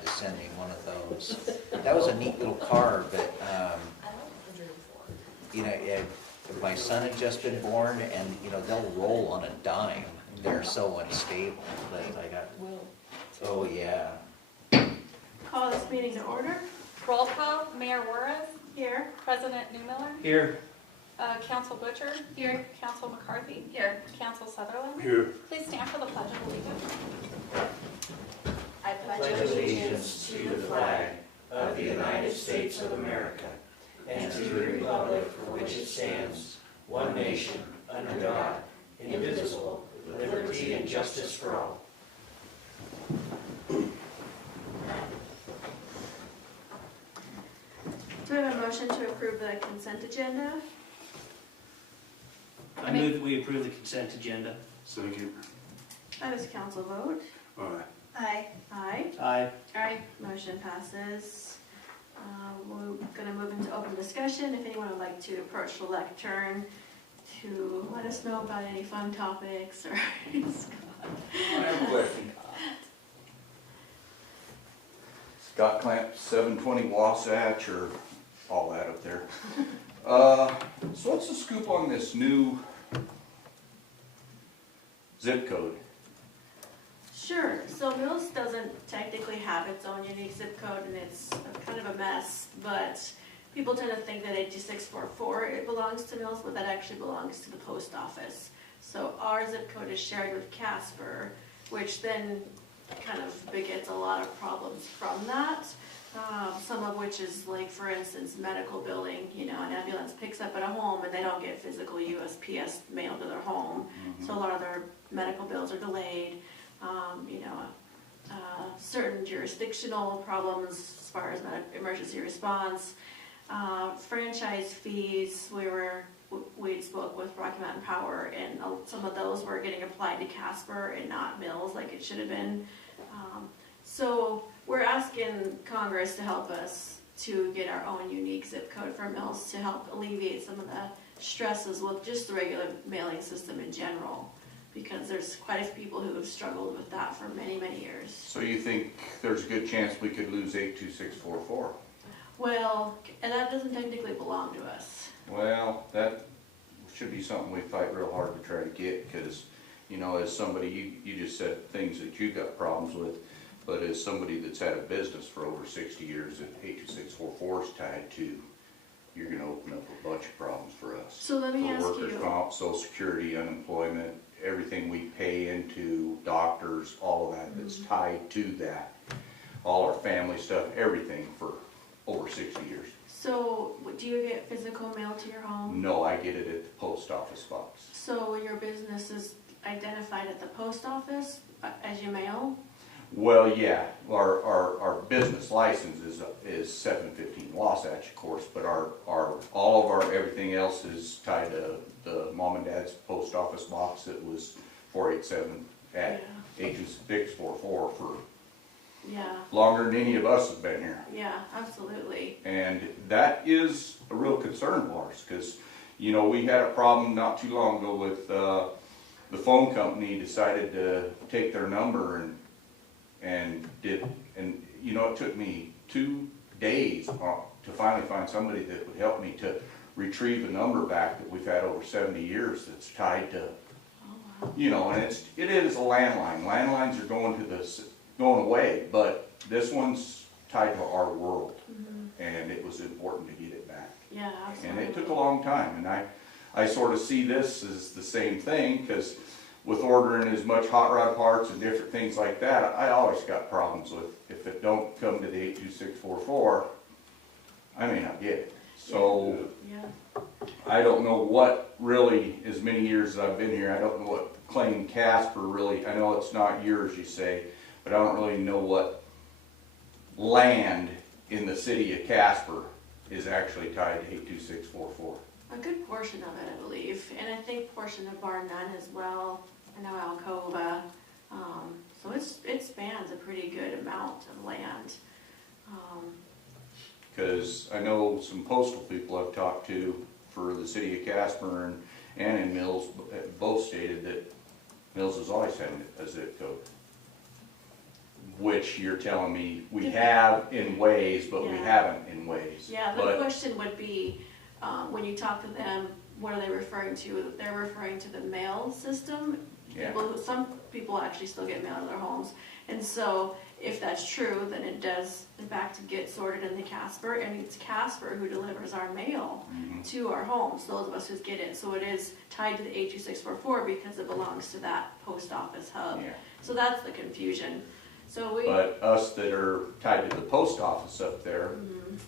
had to send me one of those. That was a neat little car, but, you know, my son had just been born, and, you know, they'll roll on a dime. They're so unstable that I got, oh, yeah. Call this meeting to order. Roll call, Mayor Juarez, Here. President Newmiller, Here. Council Butcher, Here. Council McCarthy, Here. Council Sutherland. Here. Please stand for the Pledge of Allegiance. I Pledge allegiance to the flag of the United States of America and to the republic for which it stands, one nation, under God, indivisible, with liberty and justice for all. Do I have a motion to approve the consent agenda? I move that we approve the consent agenda. Second. How does council vote? Aye. Aye. Aye. Aye. Aye. Motion passes. We're gonna move into open discussion. If anyone would like to approach the lectern to let us know about any fun topics or. I have a question. Scott Clamp, 720 Wasatch, or all that up there. So what's the scoop on this new zip code? Sure, so Mills doesn't technically have its own unique zip code, and it's kind of a mess, but people tend to think that 82644, it belongs to Mills, but that actually belongs to the post office. So our zip code is shared with Casper, which then kind of begets a lot of problems from that. Some of which is like, for instance, medical billing. You know, an ambulance picks up at a home and they don't get physical USPS mailed to their home. So a lot of their medical bills are delayed. You know, certain jurisdictional problems as far as emergency response. Franchise fees, we spoke with Rocky Mountain Power, and some of those were getting applied to Casper and not Mills like it should have been. So we're asking Congress to help us to get our own unique zip code for Mills to help alleviate some of the stresses with just the regular mailing system in general, because there's quite a few people who have struggled with that for many, many years. So you think there's a good chance we could lose 82644? Well, and that doesn't technically belong to us. Well, that should be something we fight real hard to try to get, because, you know, as somebody, you just said things that you got problems with, but as somebody that's had a business for over 60 years, that 82644 is tied to, you're going to open up a bunch of problems for us. So let me ask Workers' you, comp, Social Security, unemployment, everything we pay into, doctors, all of that that's tied to that. All our family stuff, everything for over 60 years. so do you get physical mail to your home? No, I get it at the post office box. So your business is identified at the post office as you mail? Well, yeah, our business license is 715 Wasatch, of course, but all of our everything else is tied to the mom and dad's post office box that was 487 at 82644 for Yeah, longer than any of us have been here. yeah, absolutely. And that is a real concern of ours, because, you know, we had a problem not too long ago with the phone company decided to take their number and you know, it took me 2 days to finally find somebody that would help me to retrieve a number back that we've had over 70 years that's tied to, you know, and it is a landline. Landlines are going away, but this one's tied to our world, and it was important to get it back. Yeah, absolutely. And it took a long time, and I sort of see this as the same thing, because with ordering as much hot rod parts and different things like that, I always got problems with, if it don't come to the 82644, I may not get it. So Yeah, I don't know what really, as many years as I've been here, I don't know what claim Casper really, I know it's not yours, you say, but I don't really know what land in the city of Casper is actually tied to 82644. a good portion of it, I believe, and I think portion of Bar None as well. I know Alcova, so it spans a pretty good amount of land. Because I know some postal people I've talked to for the city of Casper and in Mills, both stated that Mills has always had a zip code. which you're telling me we have in ways, but we Yeah. haven't in ways. Yeah, the But question would be, when you talk to them, what are they referring to? They're referring to the mail system. Yeah. Some people actually still get mail to their homes. And so if that's true, then it does in fact get sorted into Casper, and it's Casper who delivers our mail Mhm. to our homes, those of us who get it. So it is tied to the 82644 because it belongs to that post office hub. Yeah. So that's the confusion. So we. But us that are tied to the post office up there, Mhm.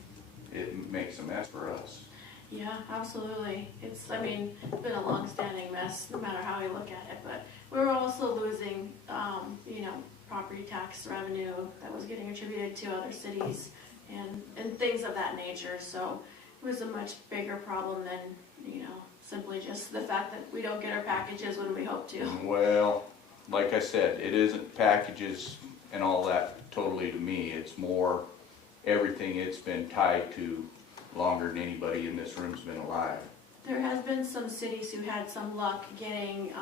it makes a mess for us. Yeah, absolutely. It's been a long-standing mess, no matter how you look at it, but we're also losing, property tax revenue that was getting attributed to other cities and things of that nature, so it was a much bigger problem than, simply just the fact that we don't get our packages when we hope to. Well, like I said, it isn't packages and all that totally to me. It's more everything it's been tied to longer than anybody in this room's been alive. There has been some cities who had some luck getting,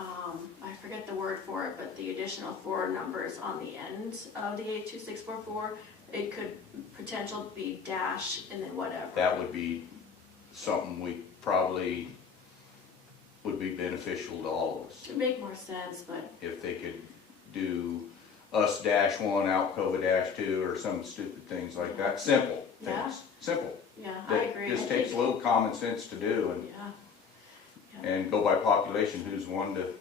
I forget the word for it, but the additional 4 numbers on the end of the 82644. It could potentially be dash and then whatever. That would be something we probably would be beneficial to all of us. It'd make more sense, but If they could do us -1, Alcova -2, or some stupid things like that. Simple Yeah. things, simple. yeah, I That agree. just I takes a think- little common sense to do and go by population, who's 1 to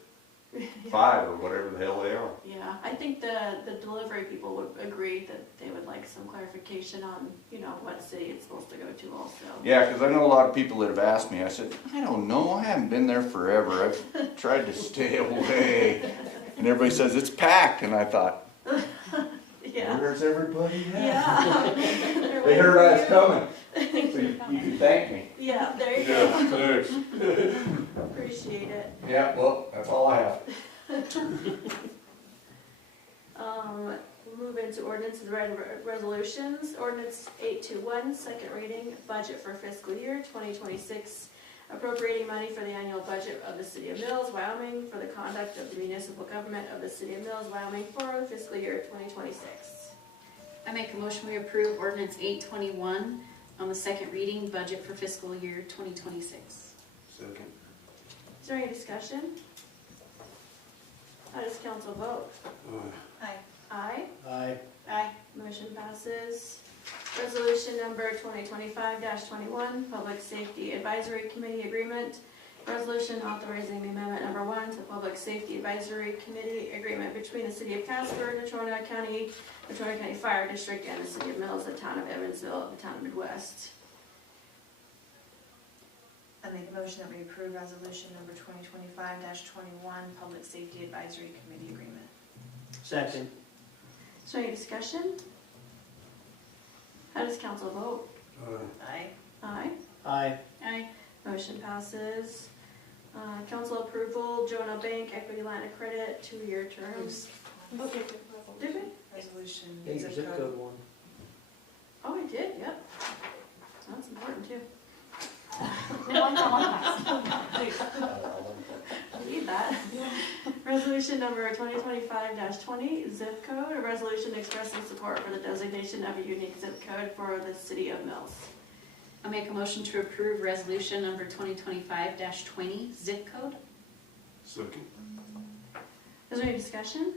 5 or whatever the hell they are. Yeah, I think the delivery people would agree that they would like some clarification on, what city it's supposed to go to also. Yeah, because I know a lot of people that have asked me, I said, I don't know, I haven't been there forever, I've tried to stay away. And everybody says, it's packed, and I thought, Yeah. where's everybody at? Yeah. They heard I was coming, so you can thank me. Yeah, there you go. thanks. Appreciate it. Yeah, well, that's all I have. We'll move into ordinances and resolutions. Ordinance 821, second reading, budget for fiscal year 2026, appropriating money for the annual budget of the City of Mills, Wyoming, for the conduct of the municipal government of the City of Mills, Wyoming, for the fiscal year 2026. I make a motion we approve ordinance 821 on the second reading, budget for fiscal year 2026. Second. Is there any discussion? How does council vote? Aye. Aye. Aye. Aye. Motion passes. Resolution number 2025-21, Public Safety Advisory Committee Agreement. Resolution authorizing the amendment number 1 to Public Safety Advisory Committee Agreement between the City of Casper, Natrona County, Natrona County Fire District, and the City of Mills, the Town of Evansville, the Town of Midwest. I make a motion that we approve resolution number 2025-21, Public Safety Advisory Committee Agreement. Second. Is there any discussion? How does council vote? Aye. Aye. Aye. Aye. Motion passes. Council approval, Jonah Bank Equity Line of Credit, 2-year terms. Okay, did we? Resolution Yeah, your zip code one. Oh, I did, yep. That's important too. I need that. Resolution number 2025-20, zip code, a resolution expressing support for the designation of a unique zip code for the City of Mills. I make a motion to approve resolution number 2025-20, zip code. Second. Is there any discussion?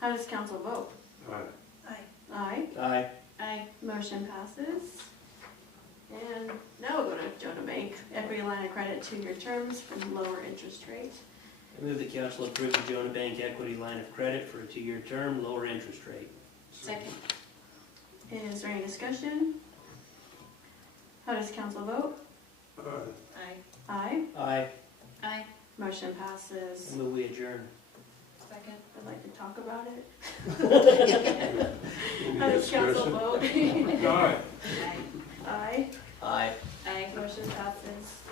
How does council vote? Aye. Aye. Aye. Aye. Motion passes. And now we'll go to Jonah Bank, equity line of credit, 2-year terms from lower interest rate. I move the council approve the Jonah Bank equity line of credit for a 2-year term, lower interest rate. Second. Is there any discussion? How does council vote? Aye. Aye. Aye. Aye. Motion passes. I move we adjourn. Second. I'd like to talk about it. How does council vote? Aye. Aye. Aye. Aye. Aye. Motion passes.